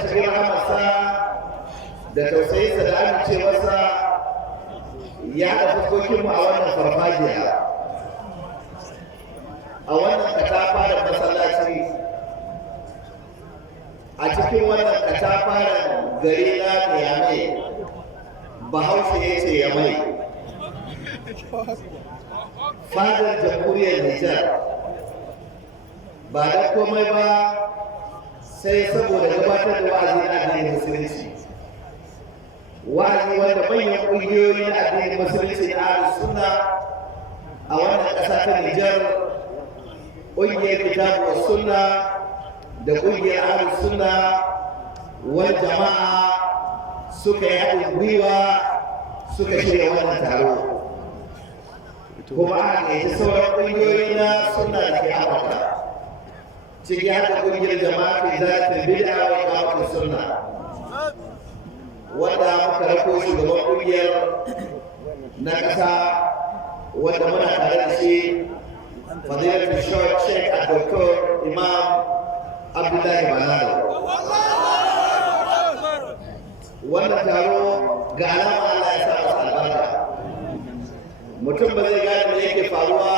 cikin rahamarsa da tausayinsa da amincewarsa ya haɗa fuskokinmu a wannan farfajiya, a wannan katafaren masallaci, a cikin wannan katafaren gari na Niamey, Bahaushe ya ce Yamai, fadar jamhuriyar Nijar, ba da komai ba sai saboda gabatar da wa'azi na addinin musulunci. Wa'azi wanda manyan ƙungiyoyi na addinin musulunci na Ahlus Sunna a wannan ƙasa ta Nijar, ƙungiyar Kitabu was Sunna da ƙungiyar Ahlus Sunna wal Jama'a suka yi haɗin gwiwa suka shirya wannan taro. Kuma aka gayyaci sauran ƙungiyoyi na sunna da ke Afirka, ciki har da ƙungiyar Jama'a fi Zalatul Bid'a wa Iqamatus Sunna, wanda muka rako shugaban ƙungiyar na ƙasa wanda muna tare da shi Fadilatul Sheikh Dr. Imam Abdullahi Balalo. Wannan taro ga alama Allah ya sa masa albarka. Mutum ba zai gane me yake faruwa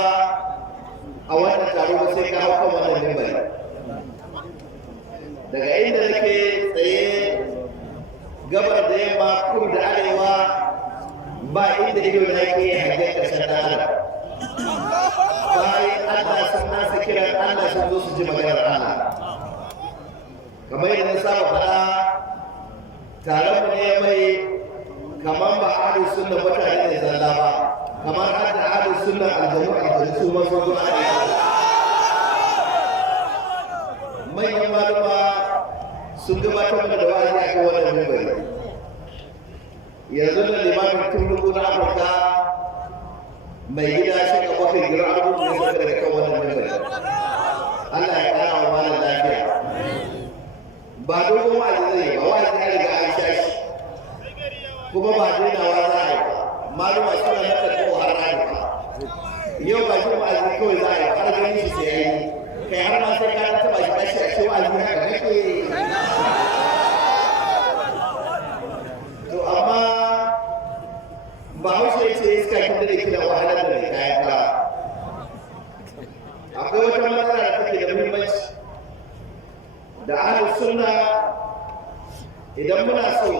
a wannan taro ba sai ka hau kan wannan mimbari. Daga inda nake tsaye gabar da yamma, kudu da arewa, ba inda ido na yake hangen ƙarshen ɗan adam. Bayan Allah sun nasa kiran Allah sun zo su ji maganar Allah. Kamar yadda na saba faɗa, taron mu ne mai kamar ba Ahlus Sunna mutane ne zalla ba, kamar hadda Ahlus Sunna aljanu su ma sun zo a manyan malama sun gabatar da wa'azi a kan wannan mimbari. Yanzu da limamin turnuku na Afirka mai gida shi ka mafi gira abubuwan da daga kan wannan mimbari. Allah ya kara wa malam lafiya. Ba dogon wa'azi zai yi ba, wa'azi ya riga an sha shi, kuma ba dainawa za a yi ba. Maluma suna na tattabo har rani ba. Yau ba shi wa'azi kawai za a yi har gani shi sai ya yi. Kai har ma sai ka taba shi kashi a ce wa'azi haka kake. To amma Bahaushe ya ce iska kin da kina wahalar da mai kayan ka. Akwai wata matsala da take da muhimmanci da Ahlus Sunna idan muna so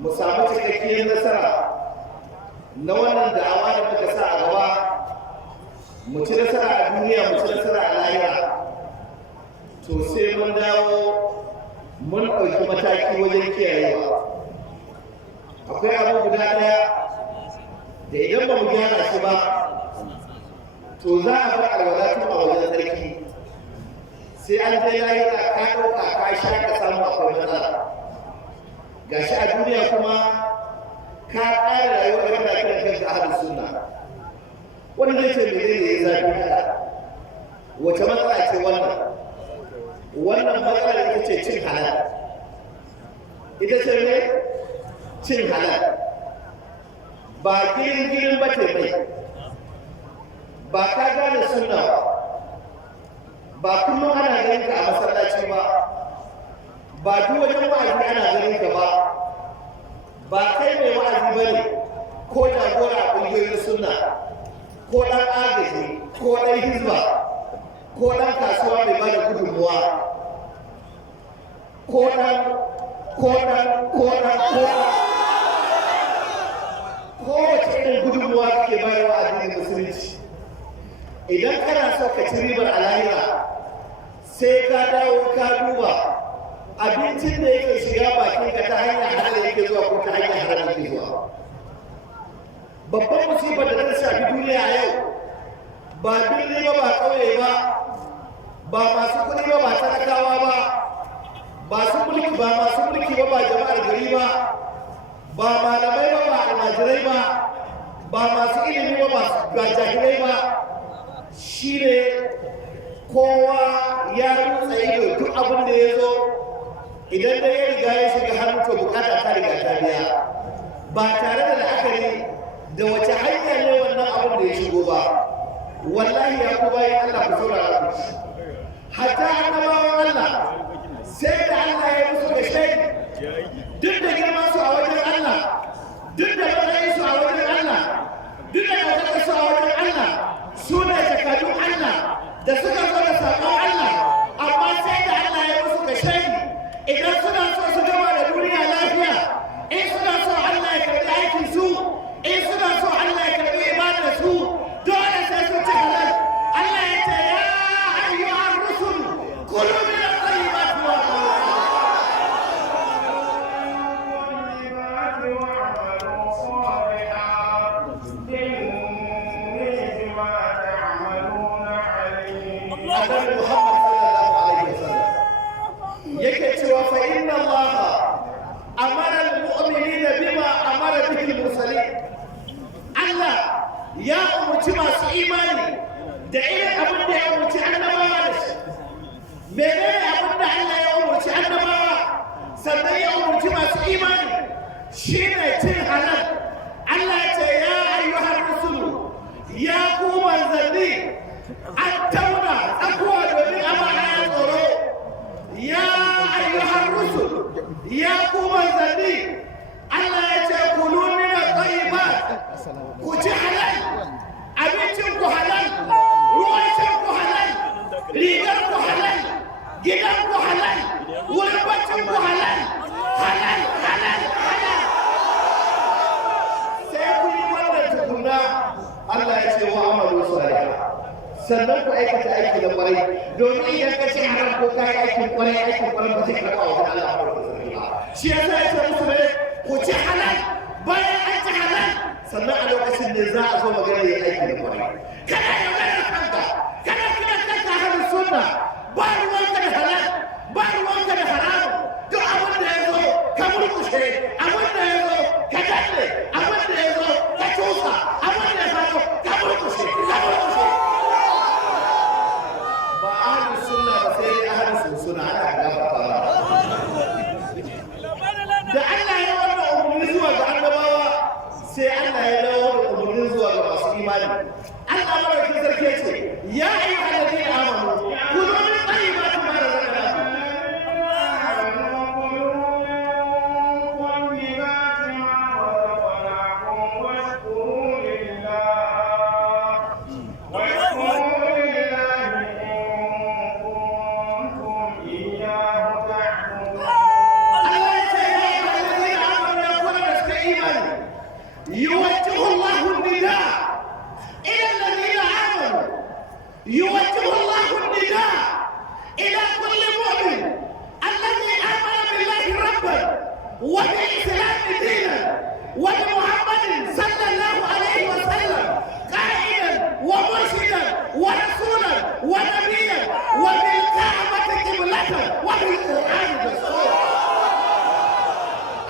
mu samu cikakkiyar nasara na wannan da'awa da muka sa a gaba, mu ci nasara a duniya, mu ci nasara a lahira, to sai mun dawo mun ɗauki mataki wajen kiyayewa. Akwai abu guda ɗaya da idan ba mu gyara shi ba, to za a bar alwala tun a wajen sarki, sai an je lahira ka ɗauka ka sha ka samu akwai matsala. Gashi a duniya kuma ka ƙara rayuwar da kana kiran kanka Ahlus Sunna. Wani zai ce menene ya zafi haka? Wace matsala ce wannan? Wannan matsala ita ce cin halal. Ita ce ne? Cin halal. Ba girin ba ce mai. Ba ka gane sunna ba. Ba kullum ana ganin ka a masallaci ba. Ba duk wajen wa'azi ana ganin ka ba. Ba kai mai wa'azi ba ne, ko jagora a ƙungiyoyin sunna, ko ɗan agaji, ko ɗan hizba, ko ɗan kasuwa mai ba da gudunmuwa, ko ɗan kowace irin gudunmuwa kake bayarwa a addinin musulunci. Idan kana so ka ci ribar a lahira, sai ka dawo ka duba abincin da yake shiga bakin ka ta hanyar halal yake zuwa ko ta hanyar haram yake zuwa. Babban musibar da ta shafi duniya a yau, ba birni ba, ba ƙauye ba, ba masu kuɗi ba, ba talakawa ba, ba masu mulki ba, ba jama'ar gari ba, ba malamai ba, ba almajirai ba, ba masu ilimi ba, ba jahilai ba, shi ne kowa ya rutsa ido duk abin da ya zo. Idan da ya riga ya shiga hannu to bukata ta riga ta biya, ba tare da la'akari da wace hanya ne wannan abin da ya shigo ba. Wallahi ya ku bayan Allah ku saurara ku, hatta annabawan Allah sai da Allah ya musu da shine cin halal. Allah ya ce ya ayyuhar rusulu ya ku manzanni an tauna tsakuwa domin a ma'ana tsoro. Ya ayyuhar rusul ya ku manzanni Allah ya ce kulu min at-tayyibat, ku ci halal, abincin ku halal, ruwan shan ku halal, rigar ku halal, gidan ku halal, wurin baccin ku halal, halal halal halal. Sai ku yi wannan tukunna Allah ya ce wa amalu salih, sannan ku aikata aiki da kwarai, domin idan ka ci haram ko ka yi aikin kwarai ba zai karɓa wa Allah ba. Shi yasa ya ce musu ne ku ci halal, bayan an ci halal sannan a lokacin da za a zo magana ya aiki da kwarai. Kana yaudarar kanka, kana kiran kanka halin sunna, ba ruwanka da halal, ba ruwanka da haram. Duk abin da ya zo ka murkushe, abin da ya zo ka danne, abin da ya zo ka cusa, abin da ya zo ka murkushe. Ba ahlus sunna ba sai dai ahlus sunna ana gafarta. Da Allah ya wannan umarni zuwa ga annabawa sai Allah ya dawo da umarni zuwa ga masu imani. Allah madaukakin sarki ya ce ya ayyuhal ladina amanu kulu min tayyibati ma razaqnakum. يوجه الله النداء إلى الذين آمنوا، يوجه الله النداء إلى كل مؤمن الذي آمن بالله ربا وبالإسلام دينا وبمحمد صلى الله عليه وسلم قائدا ومرشدا ورسولا ونبيا وبالكعبة قبلة وبالقرآن دستورا.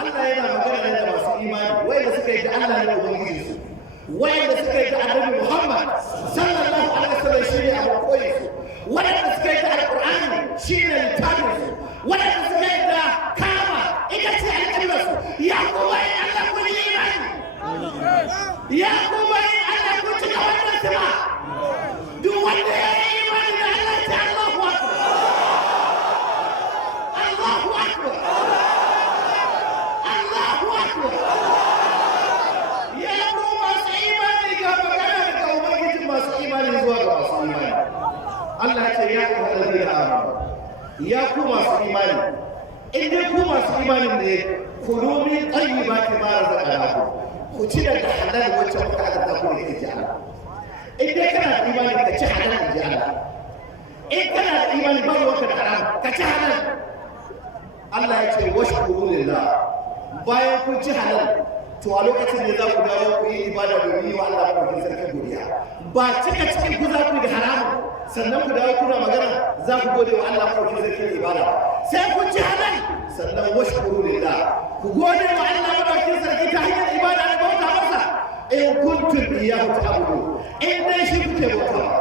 Allah yana magana da masu imani wanda suka yi da Allah ne ubangiji su, wanda suka yi da Annabi Muhammad sallallahu alaihi wasallam shine abin koyi su, wanda suka yi da Alqur'ani shine littafin su, wanda suka yi da Kaaba ita ce alƙiblar su. Ya kuma yi Allah kun yi imani, ya kuma yi Allah kun cika wannan sifa. Duk wanda ya yi imani da Allah ta Allahu akbar, Allahu akbar. Ya ku masu imani ga magana daga ubangijin masu imani zuwa ga masu imani. Allah ce ya ku halazina amanu, ya ku masu imani, in dai ku masu imani ne kulu min tayyibati ma razaqnakum, ku ci daga halal wacce muka azurta ku da ita Allah. In dai kana da imani ka ci halal da Allah. In kana da imani ba ruwanka da haram ka ci halal. Allah ya ce washkuru lillah, bayan kun ci halal to a lokacin da za ku dawo ku yi ibada domin yi wa Allah maɗaukin sarki godiya. Ba cika cikin ku za ku yi da haramun sannan ku dawo kuna magana za ku gode wa Allah maɗaukin sarki ibada. Sai kun ci halal sannan washkuru lillah, ku gode wa Allah maɗaukin sarki ta hanyar ibada da bauta masa in kuntum iyyahu ta'budun, in dai shi kuke bautawa.